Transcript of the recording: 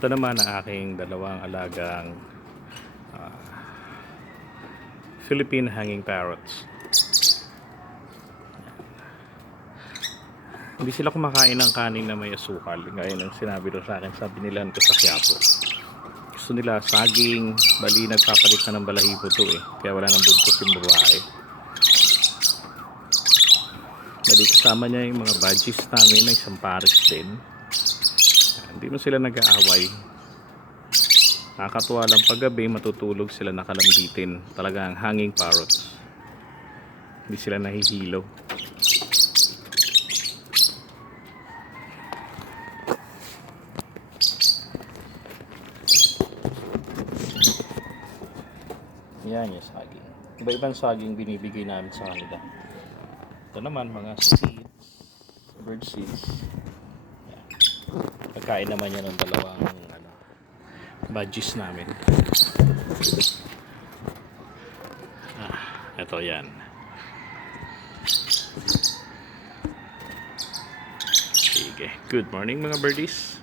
Ito naman ang aking dalawang alagang ah, Philippine Hanging Parrots. Hindi sila kumakain ng kanin na may asukal, gaya ng sinabi doon sa akin sa binilan ko sa Quiapo. Gusto nila saging, bali nagpapalit na ng balahibo to kaya wala nang buntot yung babae. Bali kasama niya yung mga budgies namin na isang pares din. Hindi mo sila nag-aaway. Nakakatuwa lang paggabi matutulog sila nakalambitin. Talagang hanging parrots. Hindi sila nahihilo. Yan yung saging. Iba-ibang saging binibigay namin sa kanila. Ito naman mga seeds, bird seeds. Yan. Pagkain naman yan ng dalawang budgies namin. Ito yan. Sige. Good morning mga birdies.